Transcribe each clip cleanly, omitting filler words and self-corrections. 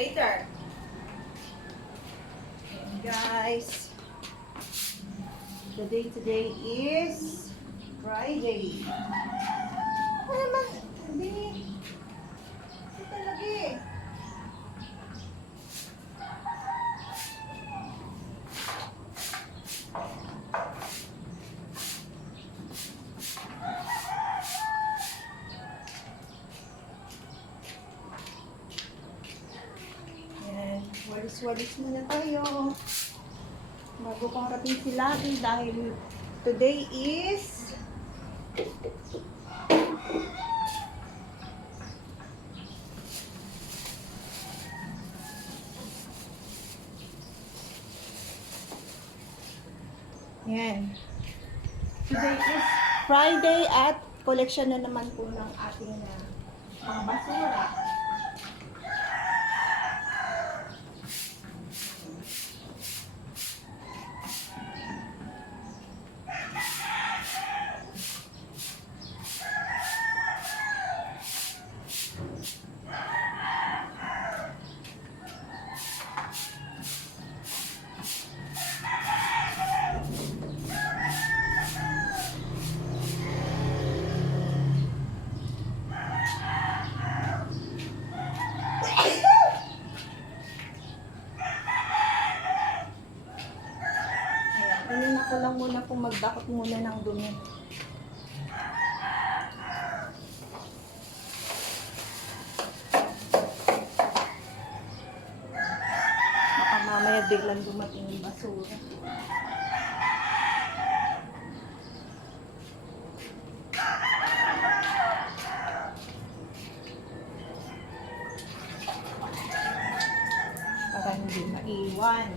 Later. And guys, today is Friday. Ano naman? Hindi. Ito talaga eh. Yan. Walis-walis muna tayo. Bago kong harapin si Lucky dahil today is yan. Today is Friday at collection na naman po ng ating mga basura. Ayan, ako lang muna kung magdakot muna ng dumi. Baka mamaya biglang dumating yung basura. Para hindi maiwan.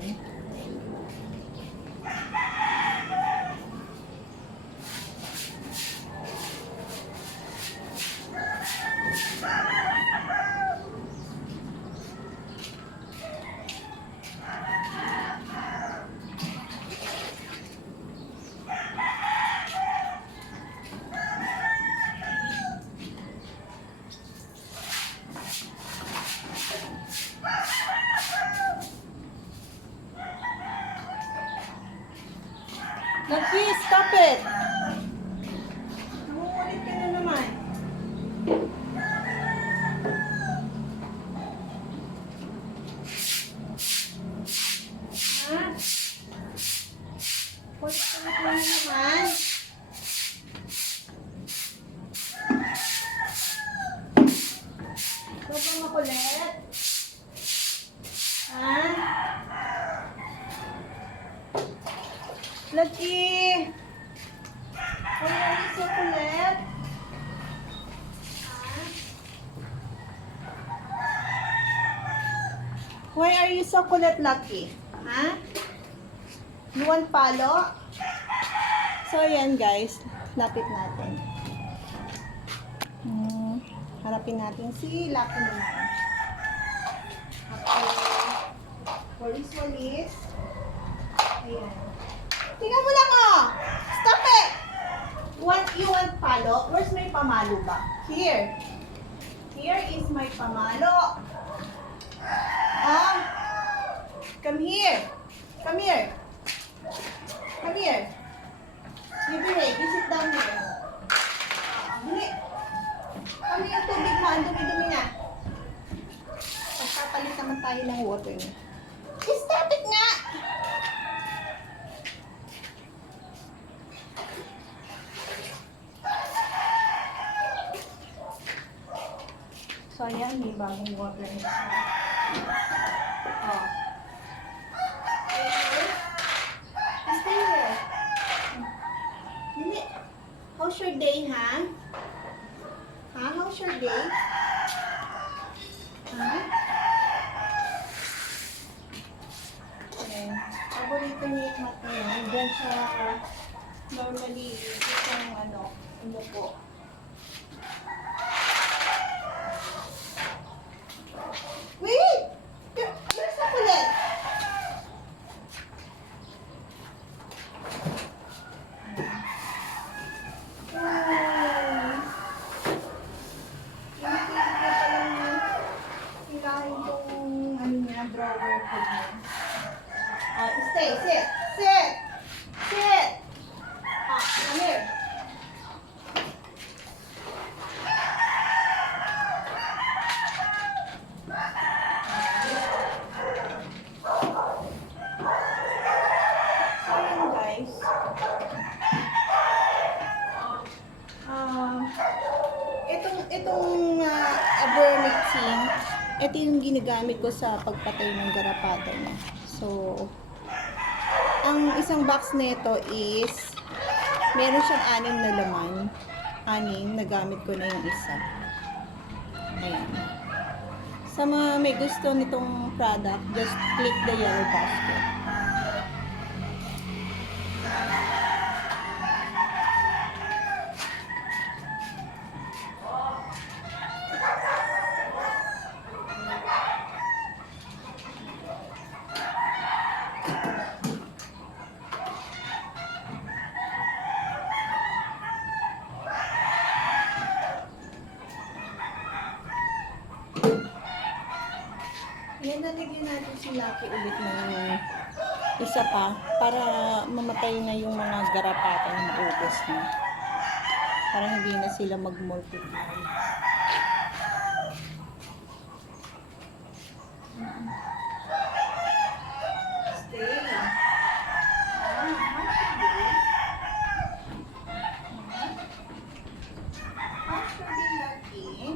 Lucky, stop it! Nangungulit ka na naman. Ha? Kulit ka na naman. Ikaw ba makulit? Ha? Lucky! Why are you so kulit? Why are you so kulit, Lucky? Ha? You want palo? So, yan guys. Lapit natin. Harapin natin si Lucky naman. Okay. Walis-walis. Ayan. Tingnan mo lang oh! Stop it! You want palo? Where's my pamalo ba? Here. Here is my pamalo. Come here. Come here. Come here. You behave. You sit down here. Dali. Kami yung tubig mo. Ang dumi-dumi na. Pagpapalit naman tayo ng water. Stop it nga! So, ayan, may bagong water na siya. Oh. Stay here. Hindi. How's your day, ha? Ha? How's your day? Ha? Okay. Paborito niya yung mata niya. Diyan siya normally isang umupo. Wait! There's a kulit! Hilahin tong Okay, sit. Sit. Sit. Come here. So, yun guys. Itong ivermectin, ito yung ginagamit ko sa pagpatay ng garapata niya. So, ang isang box nito is meron siyang 6 na laman. 6, nagamit ko na yung isa. Ayan. Sa mga may gusto nitong product, just click the yellow basket. Yan, nalagyan natin si Lucky ulit ng isa pa para mamatay na yung mga garapata na maubos na. Para hindi na sila mag-multiply. Stay. How should be Lucky?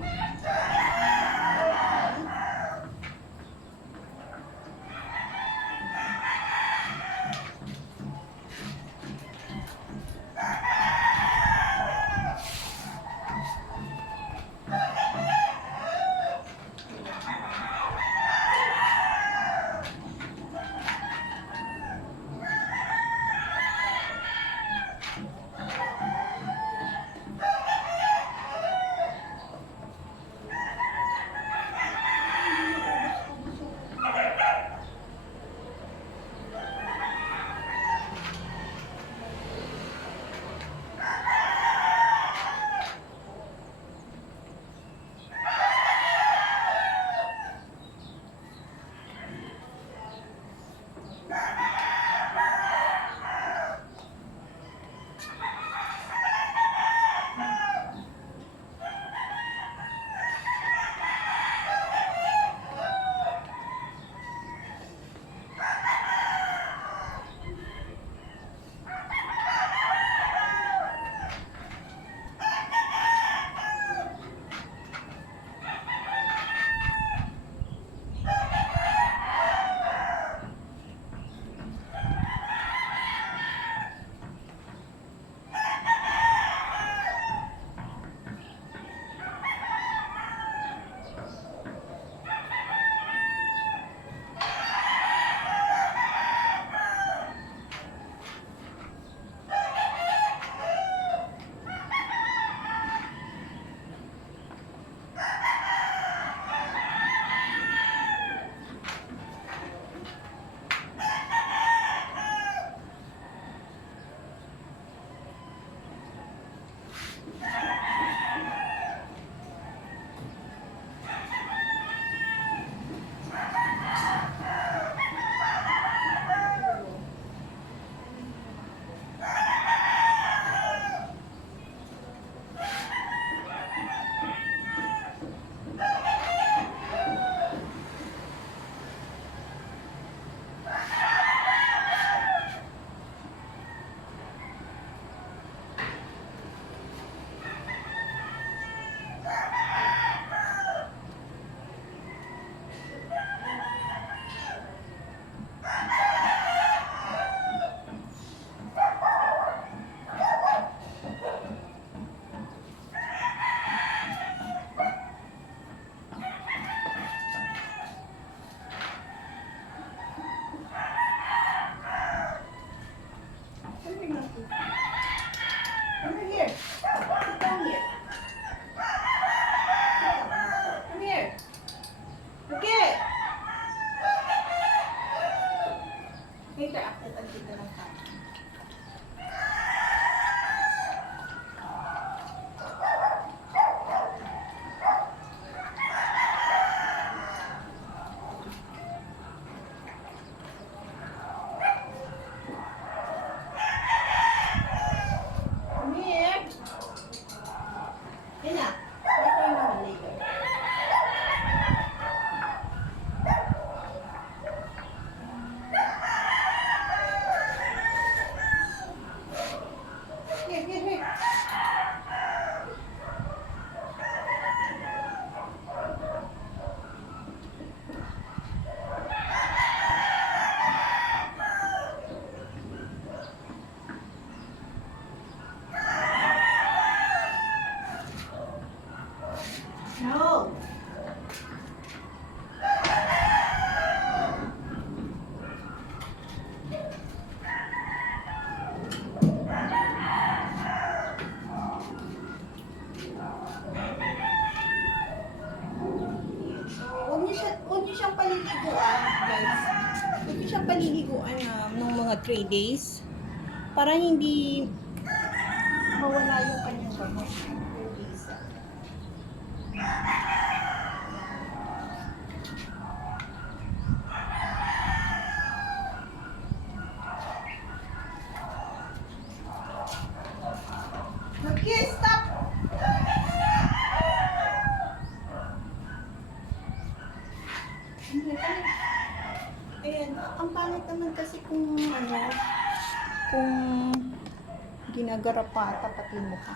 Over here. Sit down here. Come here. Okay. Later, after pagkita ng kain. nung mga 3 days. Para hindi mawala yung kanyang gamot. 3 days. Mag-kiss, stop! Ayan, ang pangit naman kasi kung kung ginagarapata pati mukha.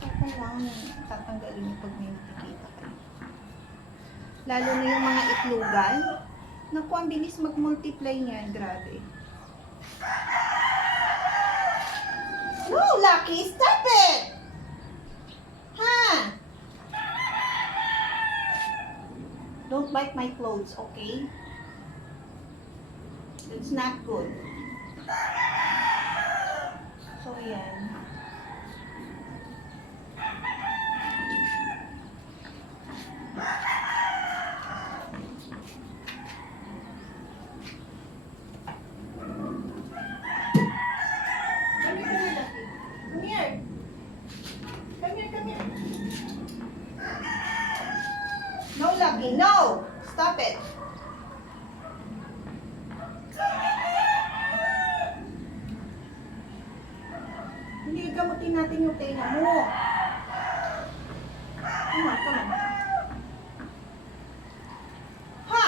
So, kung lang tatanggalin niyo pag may nakikita kayo. Lalo na yung mga itlogan. Naku, ang bilis mag-multiply niyan, grabe. No, Lucky, stop it! Ha? Don't bite my clothes, okay? It's not good. So, yan. Come here. Come here, come here. No, Lucky, no! Stop it. Hindi gamutin natin yung tenga mo. Come on, come on. Ha!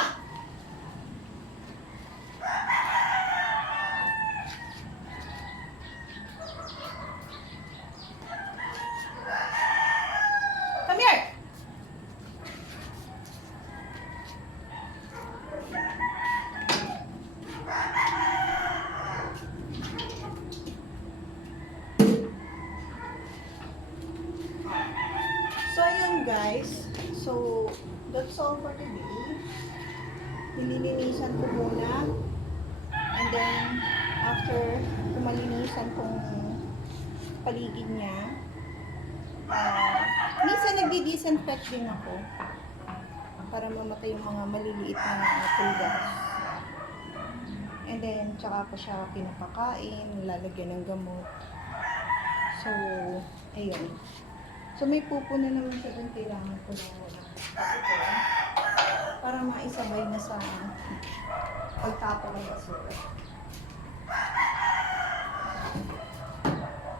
Come here! So, ayun guys. So, that's all for today. Nililinisan ko muna. And then, after kumalinisan kong paligid niya, minsan nagdi-disinfect din ako para mamatay yung mga maliliit na pulgas. And then, tsaka ko siya pinapakain, lalagyan ng gamot. So, ayun. So, may pupo na naman siya dun. Kailangan ko na ito para maisabay na sa pagtapon ng basura. Ayan.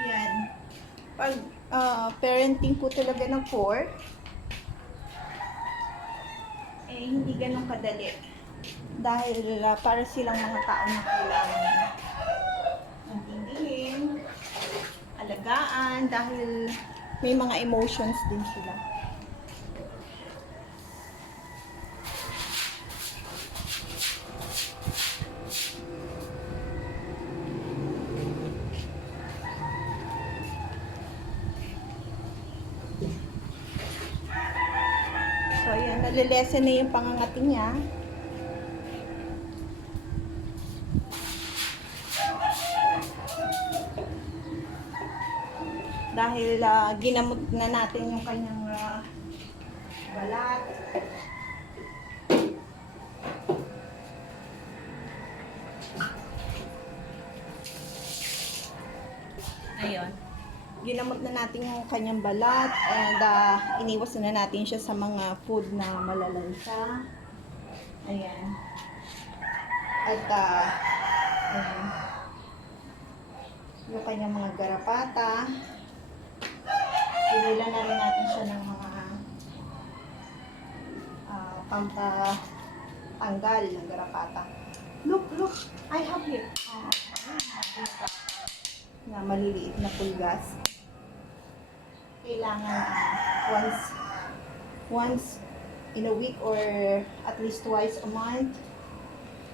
Yan. Pag parenting po talaga ng 4, eh hindi ganun kadali. Dahil para silang mga tao na kailangan intindihin, alagaan, dahil may mga emotions din sila. So, ayan, nalilesen na yung pangangati niya. Dahil ginamot na natin yung kanyang balat. Ayun. Ginamot na natin yung kanyang balat and iniwas na natin siya sa mga food na malalansa. Ayan. At ayan. Yung kanyang mga garapata. Pinila na rin natin siya ng mga pampatanggal ng garapata. Look, look! I have it. Na maliliit na pulgas. kailangan once in a week or at least twice a month,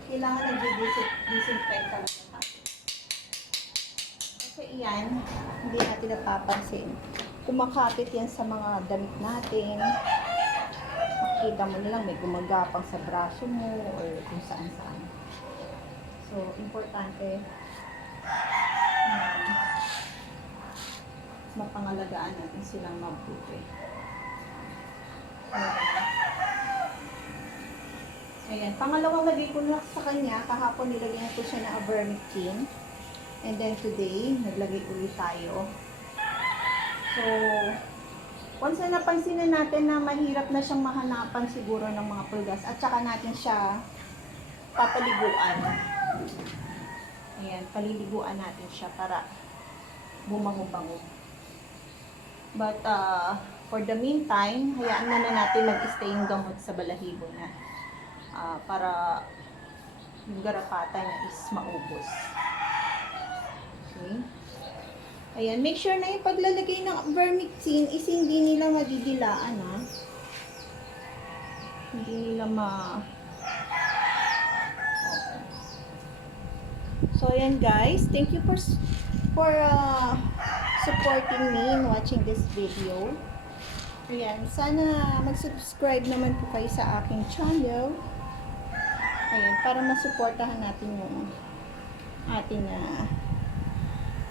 kailangan nag-disinfect talaga tayo. Kasi iyan, hindi natin napapansin. Kumakapit yan sa mga damit natin. Makikita mo na lang may gumagapang sa braso mo or kung saan-saan. So, importante mapangalagaan natin silang mabuti. Ayan, pangalawang lagay ko na sa kanya, kahapon nilagyan ko siya na Ivermectin. And then today, naglagay ulit tayo. So, once na napansin na natin na mahirap na siyang mahanapan siguro ng mga pulgas at saka natin siya papaliguan. Ayan, paliliguan natin siya para bumango-bango. But for the meantime, hayaan na natin mag-stay yung gamot sa balahibo niya para yung garapata niya is maubos. Okay? Ayan, make sure na yung paglalagay ng Ivermectin is hindi nila madidilaan, ha? Hindi nila So, ayan guys. Thank you for supporting me in watching this video. Ayan, sana mag-subscribe naman po kayo sa aking channel. Ayan, para masuportahan natin yung ating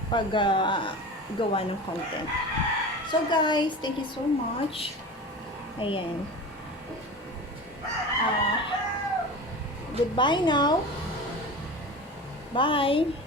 paggawa ng content. So guys, thank you so much. Ayan. Goodbye now. Bye.